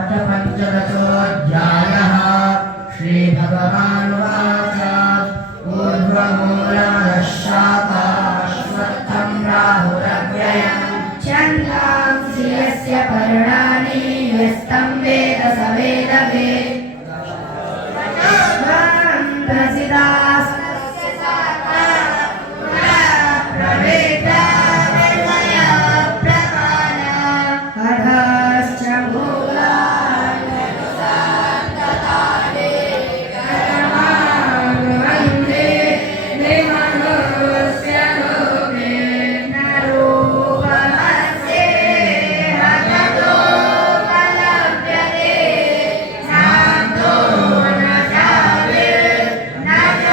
अथ पञ्चदशोऽध्यायः। श्रीभगवानुवाच ऊर्ध्वमूलमधः शाखाश्वत्थं राहुरव्ययम् छन्दांसि यस्य पर्णानि यस्तं वेद स वेदवित् प्रसिद्धास्तस्य शाखाः प्रवेदा अधश्च मूलानि अनुसन्ततानि कर्माणि वन्दे विमनोऽस्य लोके न रूपमस्येह ततोपलभ्यते नान्तो न चापि न च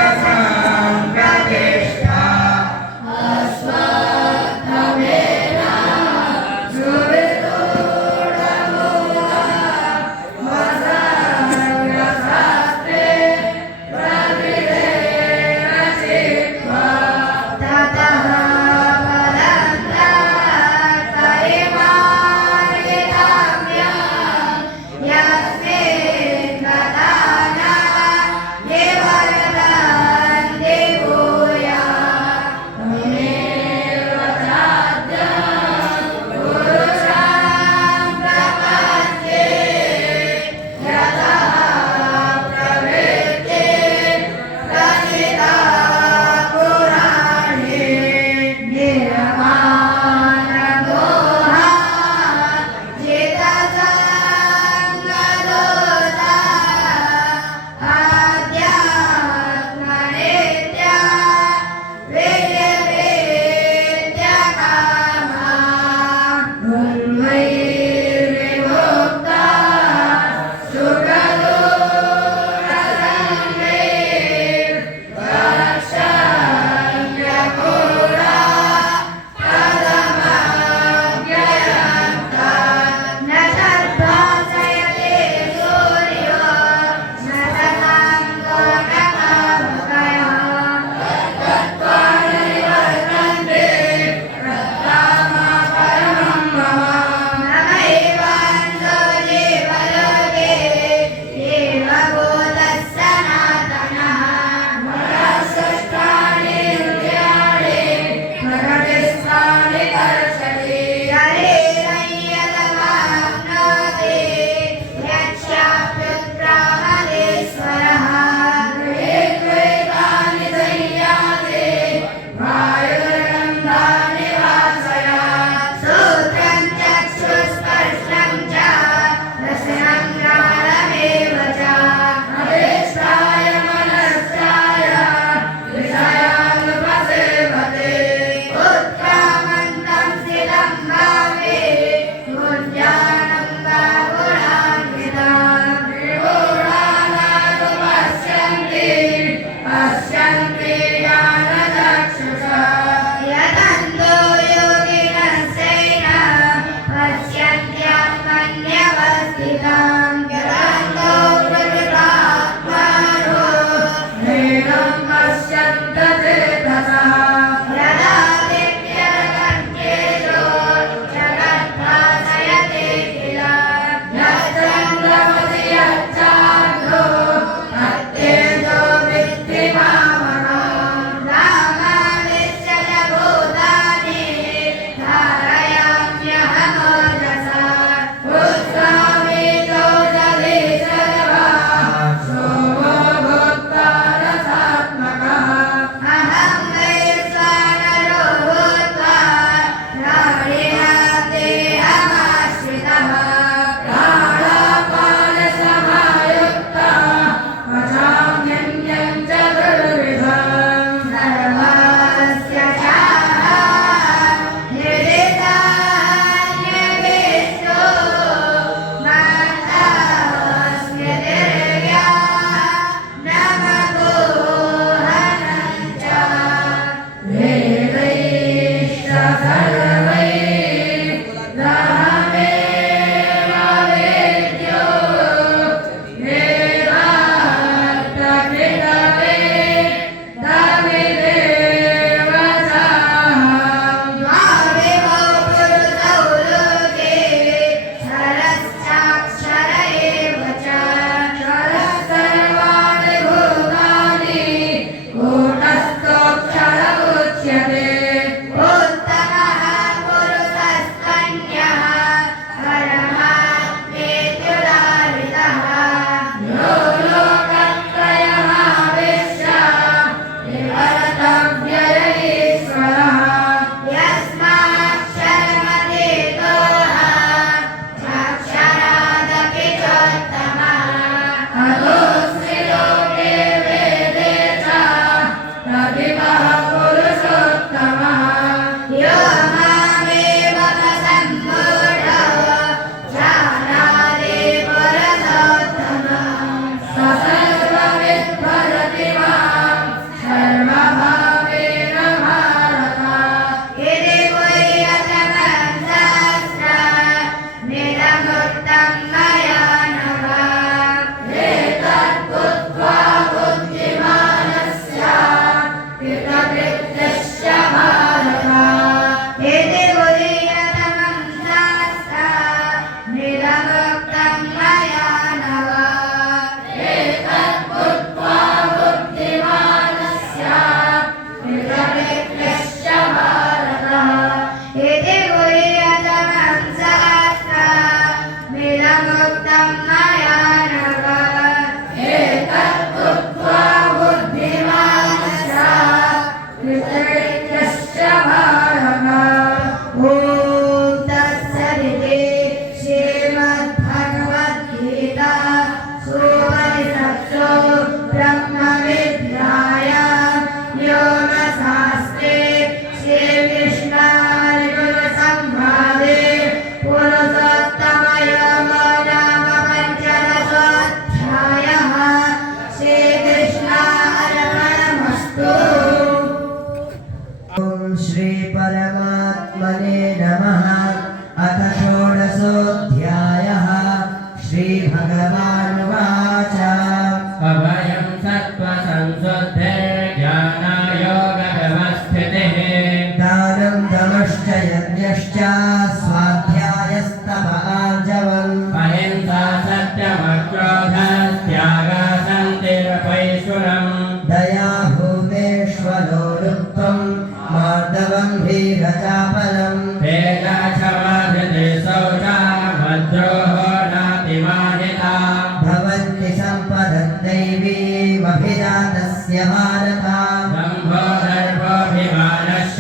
भारत दम्भो दर्पोऽभिमानश्च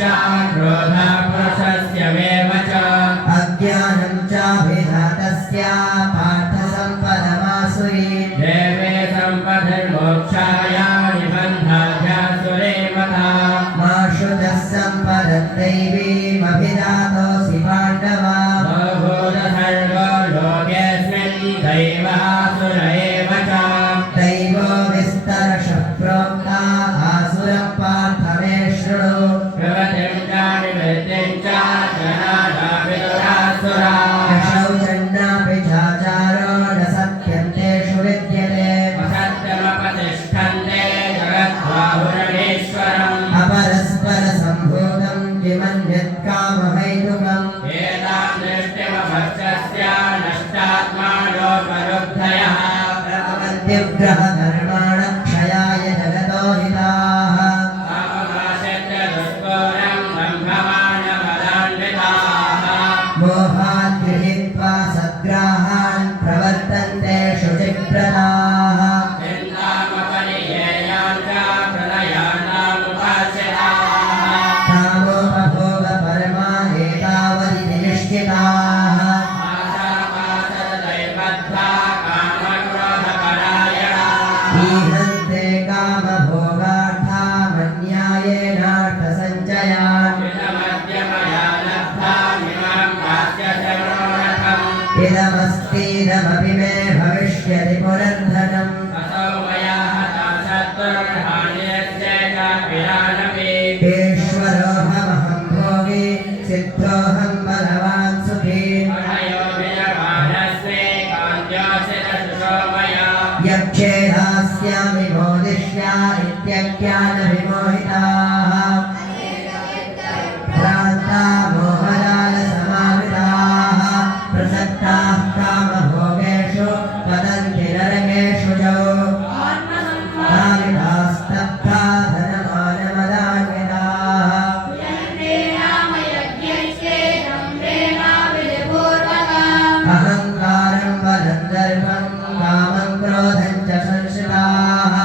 क्रोधः पुरुषस्य मेव च अज्ञानं चाभिधातस्य पार्थ सम्पदमासुरी देवे सम्पदर्मोक्षाय निबन्धाभ्यासुरे मता मा शुचः सम्पदद्दैवीमभिधातोऽसि पाण्डव सर्वो लोकेऽस्मिन् दैवासुर एव च दैवो विस्तरशः प्रोक्ता आसुरः पार्थ मे शृणु प्रवतिं च निवृत्तिं च जनानाविदुरासुरा शौचन्नापि चाचारो न सत्यं तेषु विद्यते असत्यमपतिष्ठन्ते जगद्बाहुरणीश्वरम् अपरस्परसम्भूतं किमन्यत्कामहैतुकम् एतां दृष्टिमभक्षस्य नष्टात्मानोपरुद्धयः प्रभवन्त्युग्रहकर्माणः क्षयाय जगतो हिताः कामनाशस्य दुष्पूरं ब्रह्ममानमदान्विताः मोहात् गृहीत्वा सद्ग्राहान् प्रवर्तन्ते शुचिप्रदाः चिन्तामपरियेयां च प्रलयानामुपाश्रिताः कामोपभोगपरमा एतावदिति निश्चिताः आशापाशदैवद्धा कामक्रोधपरायणाः ईहन्ते कामभोगार्था मन्यायेनार्थसञ्चयान् इदमद्यमया लब्धामिमां दास्यसे मनोरथम् इदमस्तीदमपि मे भविष्यति पुनर्धनम् असौ मया हतं शत्रुर्हान्यस्य च विरानपि ईश्वरोऽहमहं भोगी सिद्धोऽहं बलवान् सुखी अहयो विजमानस्मे कान्त्योऽसि न सुशोमया यक्षे दास्यामि मोदिष्या इत्यज्ञानविमोहिताः भ्रान्ता मोहजालसमावृताः प्रसक्ताः कामभोगेषु वदन्ति नरकेषु च भावितास्तब्धा धनमानमदान्विताः अहङ्कारं बलं दर्पं कामं क्रोधं च संश्रिताः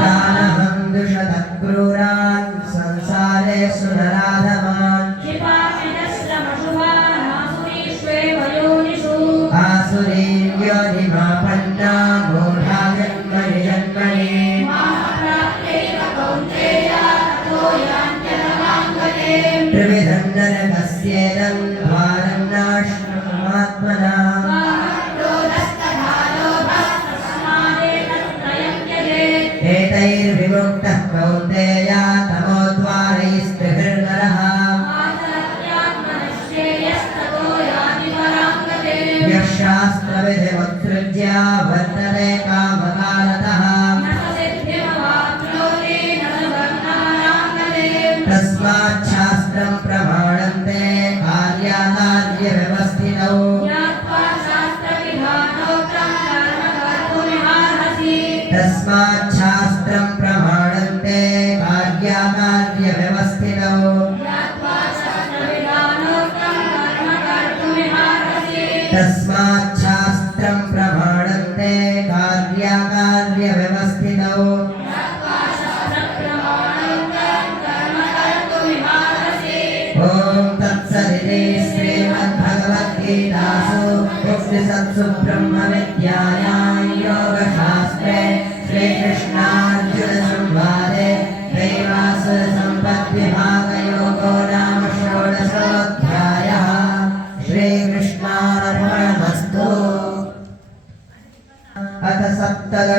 तानहं दुषतः क्रूरान् संसारेषु नराधमान् आसुरीं योनिमापन्ना मूढा जन्मनि जन्मनि त्रिविधं नरकस्येदं द्वारं नाश्रमात्मनाम् एतैर्विमुक्तः कौन्तेय तमोद्वारैस्त्रिभिर्नरः यः शास्त्रविधिमुत्सृज्य वर्तते कामकालतः तस्माच्छास्त्रं प्रमाणन्ते कार्याकार्यव्यवस्थितौ तस्माच्छास्त्रं प्रमाणन्ते कार्याकार्यव्यवस्थितौ तस्माच्छास्त्रं प्रमाणन्ते कार्याकार्यव्यवस्थितौ ॐ तत्सदिति श्रीमद्भगवद्गीतासु उपनिषत्सु ब्रह्मविद्यायां योगशास्त्रे श्रीकृष्णार्जुनसंवादे दैवासुरसम्पद्विभागयोगो नाम षोडशोऽध्यायः श्रीकृष्णार्पणमस्तु अथ सप्तदश